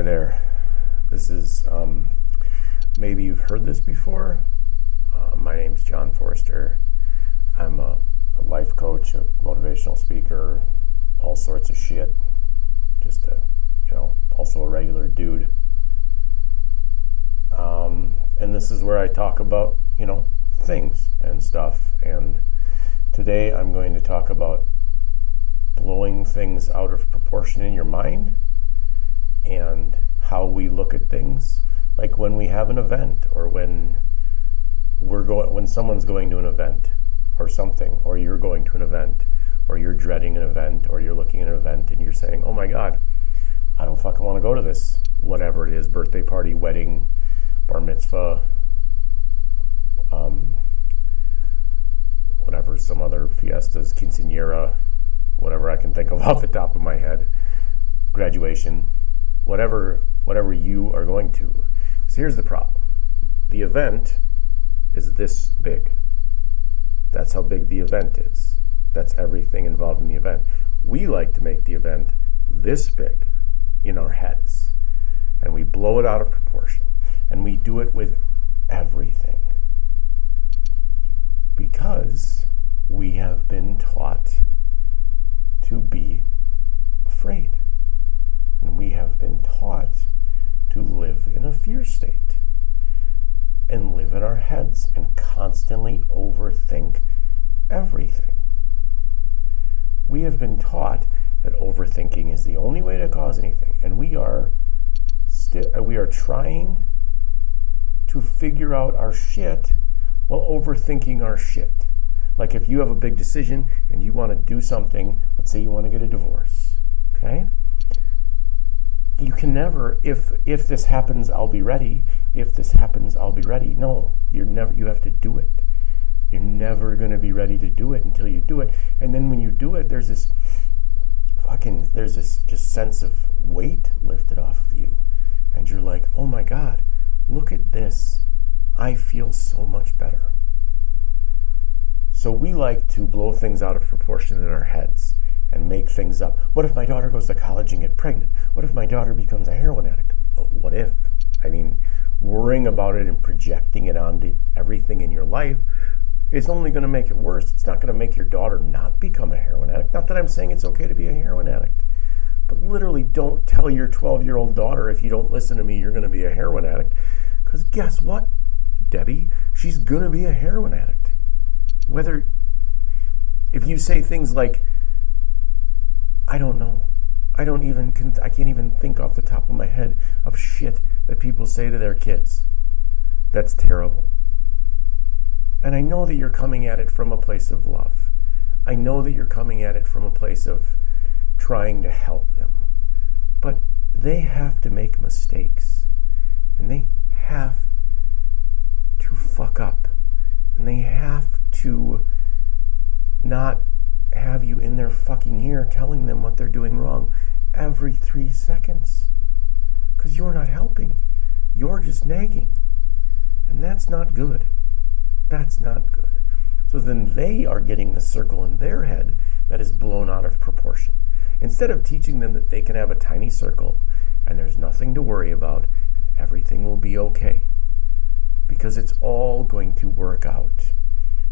Hi there. This is, maybe you've heard this before. My name's John Forster. I'm a life coach, a motivational speaker, all sorts of shit. Just also a regular dude. And this is where I talk about, things and stuff. And today I'm going to talk about blowing things out of proportion in your mind and how we look at things, like when we have an event, or when someone's going to an event or something, or you're going to an event, or you're dreading an event, or you're looking at an event and you're saying, oh my God, I don't fucking want to go to this, whatever it is, birthday party, wedding, bar mitzvah, whatever, some other fiestas, quinceañera, whatever I can think of off the top of my head, graduation, whatever you are going to. So here's the problem. The event is this big. That's how big the event is. That's everything involved in the event. We like to make the event this big in our heads, and we blow it out of proportion, and we do it with everything because we have been taught to be afraid. And we have been taught to live in a fear state and live in our heads and constantly overthink everything. We have been taught that overthinking is the only way to cause anything, and we are trying to figure out our shit while overthinking our shit. Like if you have a big decision and you want to do something, let's say you want to get a divorce, okay? You can never, if this happens, I'll be ready. If this happens, I'll be ready. No, you have to do it. You're never going to be ready to do it until you do it. And then when you do it, there's this just sense of weight lifted off of you. And you're like, oh my God, look at this. I feel so much better. So we like to blow things out of proportion in our heads and make things up. What if my daughter goes to college and gets pregnant? What if my daughter becomes a heroin addict? What if? Worrying about it and projecting it onto everything in your life is only going to make it worse. It's not going to make your daughter not become a heroin addict. Not that I'm saying it's okay to be a heroin addict, but literally don't tell your 12-year-old daughter, if you don't listen to me, you're going to be a heroin addict. Because guess what, Debbie? She's going to be a heroin addict. If you say things like, I don't know. I can't even think off the top of my head of shit that people say to their kids. That's terrible. And I know that you're coming at it from a place of love. I know that you're coming at it from a place of trying to help them. But they have to make mistakes. And they have to fuck up. And they have to not have you in their fucking ear telling them what they're doing wrong every 3 seconds. Because you're not helping. You're just nagging. And that's not good. That's not good. So then they are getting the circle in their head that is blown out of proportion. Instead of teaching them that they can have a tiny circle and there's nothing to worry about and everything will be okay. Because it's all going to work out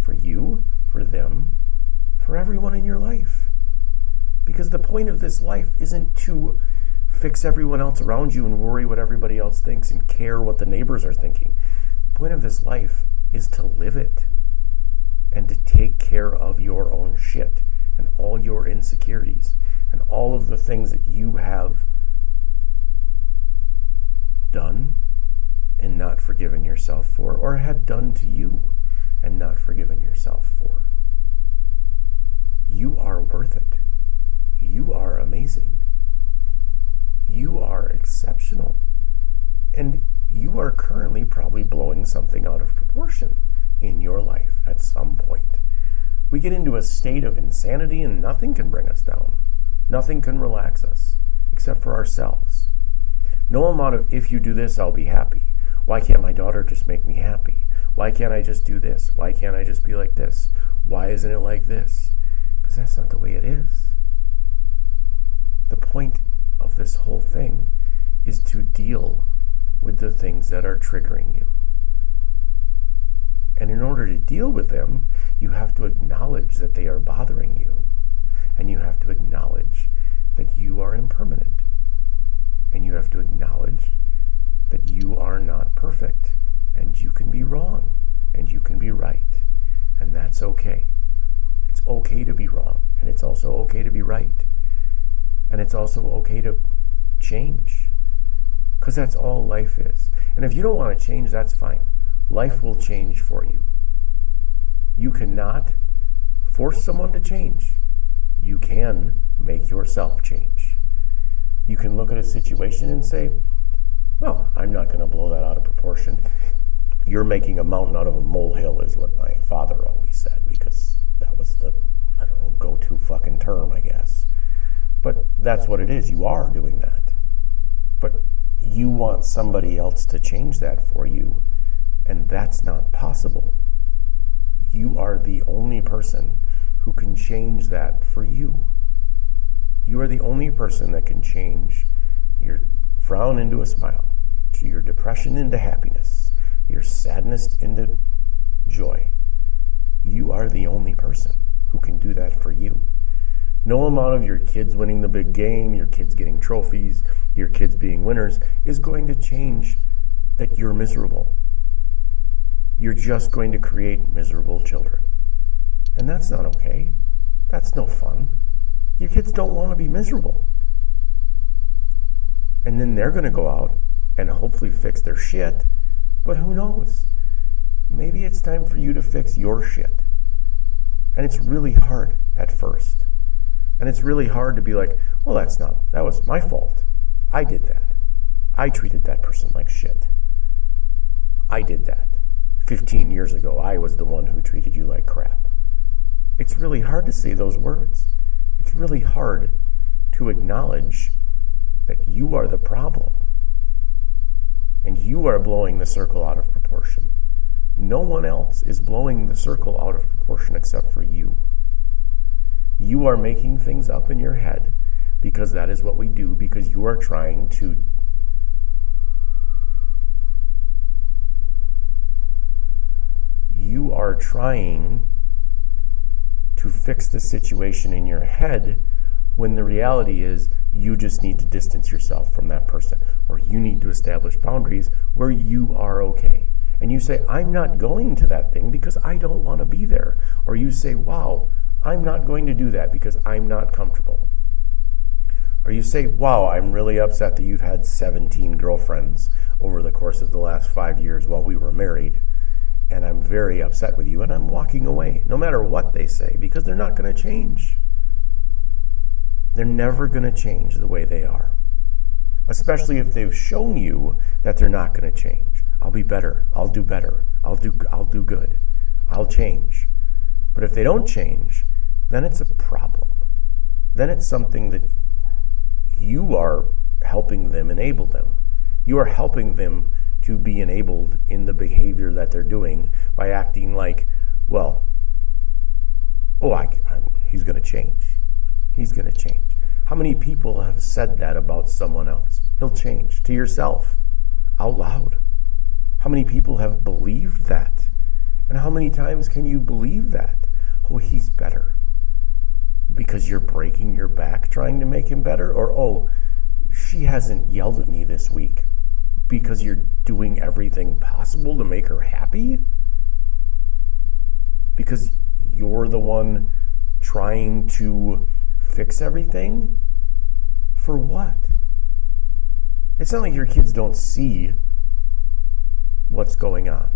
for you, for them, for everyone in your life. Because the point of this life isn't to fix everyone else around you and worry what everybody else thinks and care what the neighbors are thinking. The point of this life is to live it and to take care of your own shit and all your insecurities and all of the things that you have done and not forgiven yourself for, or had done to you and not forgiven yourself for. You are worth it. You are amazing. You are exceptional. And you are currently probably blowing something out of proportion in your life at some point. We get into a state of insanity and nothing can bring us down. Nothing can relax us except for ourselves. No amount of, if you do this, I'll be happy. Why can't my daughter just make me happy? Why can't I just do this? Why can't I just be like this? Why isn't it like this? Because that's not the way it is. The point of this whole thing is to deal with the things that are triggering you. And in order to deal with them, you have to acknowledge that they are bothering you. And you have to acknowledge that you are impermanent. And you have to acknowledge that you are not perfect. And you can be wrong. And you can be right. And that's okay. It's okay to be wrong. And it's also okay to be right. And it's also okay to change. Because that's all life is. And if you don't want to change, that's fine. Life will change for you. You cannot force someone to change. You can make yourself change. You can look at a situation and say, well, I'm not going to blow that out of proportion. You're making a mountain out of a molehill is what my father always said, because that was the, go-to fucking term, I guess. But that's what it is. You are doing that. But you want somebody else to change that for you, and that's not possible. You are the only person who can change that for you. You are the only person that can change your frown into a smile, your depression into happiness, your sadness into joy. You are the only person who can do that for you. No amount of your kids winning the big game, your kids getting trophies, your kids being winners is going to change that you're miserable. You're just going to create miserable children. And that's not okay. That's no fun. Your kids don't want to be miserable. And then they're going to go out and hopefully fix their shit. But who knows? Maybe it's time for you to fix your shit. And it's really hard at first. And it's really hard to be like, well, that was my fault. I did that. I treated that person like shit. I did that. 15 years ago, I was the one who treated you like crap. It's really hard to say those words. It's really hard to acknowledge that you are the problem. And you are blowing the circle out of proportion. No one else is blowing the circle out of proportion except for you. You are making things up in your head because that is what we do, because you are trying to fix the situation in your head, when the reality is you just need to distance yourself from that person, or you need to establish boundaries where you are okay. And you say, I'm not going to that thing because I don't want to be there. Or you say, wow, I'm not going to do that because I'm not comfortable. Or you say, wow, I'm really upset that you've had 17 girlfriends over the course of the last 5 years while we were married. And I'm very upset with you, and I'm walking away, no matter what they say, because they're not going to change. They're never going to change the way they are. Especially if they've shown you that they're not going to change. I'll be better. I'll do better. I'll do good. I'll change. But if they don't change, then it's a problem. Then it's something that you are helping them enable them. You are helping them to be enabled in the behavior that they're doing by acting like, well, he's going to change. He's going to change. How many people have said that about someone else? He'll change. To yourself, out loud. How many people have believed that? And how many times can you believe that? Oh, he's better. Because you're breaking your back trying to make him better? Or, oh, she hasn't yelled at me this week. Because you're doing everything possible to make her happy? Because you're the one trying to fix everything? For what? It's not like your kids don't see what's going on.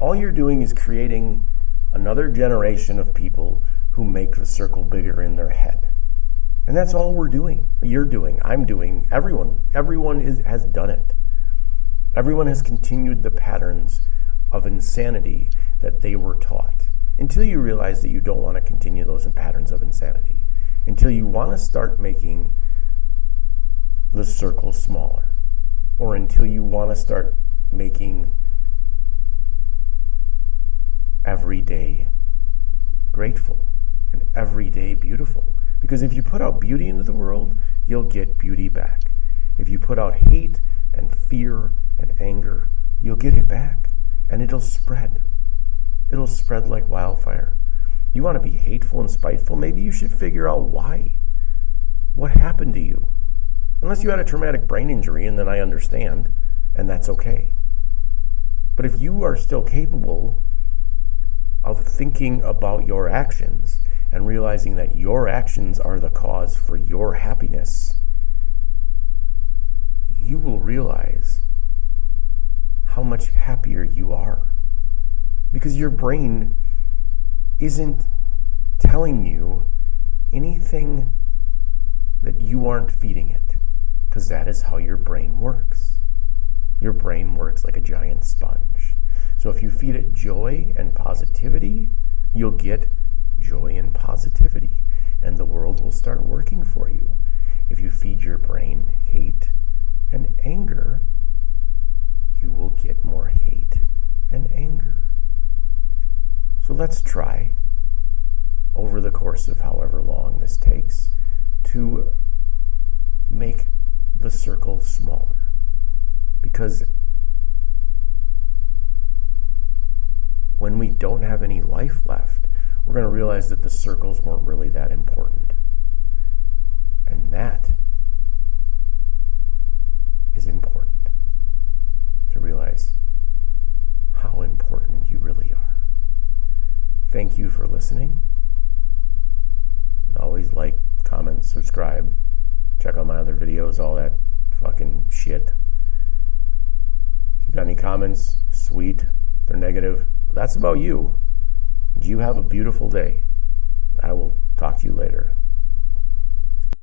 All you're doing is creating another generation of people who make the circle bigger in their head. And that's all we're doing. You're doing, I'm doing, everyone has done it. Everyone has continued the patterns of insanity that they were taught, until you realize that you don't want to continue those patterns of insanity, until you want to start making the circle smaller, or until you want to start making every day grateful and every day beautiful. Because if you put out beauty into the world, you'll get beauty back. If you put put out hate and fear and anger, you'll get it back, and it'll spread. It'll spread like wildfire. You want to be hateful and spiteful? Maybe you should figure out why. What happened to you? Unless you had a traumatic brain injury, and then I understand, and that's okay. But if you are still capable of thinking about your actions and realizing that your actions are the cause for your happiness, you will realize how much happier you are. Because your brain isn't telling you anything that you aren't feeding it, because that is how your brain works. Your brain works like a giant sponge. So if you feed it joy and positivity, you'll get joy and positivity, and the world will start working for you. If you feed your brain hate and anger, you will get more hate and anger. So let's try, over the course of however long this takes, to make the circle smaller. Because when we don't have any life left, we're going to realize that the circles weren't really that important. And that is important, to realize how important you really are. Thank you for listening. Always like, comment, subscribe, check out my other videos, all that fucking shit. If you got any comments, sweet, they're negative, that's about you. You have a beautiful day. I will talk to you later.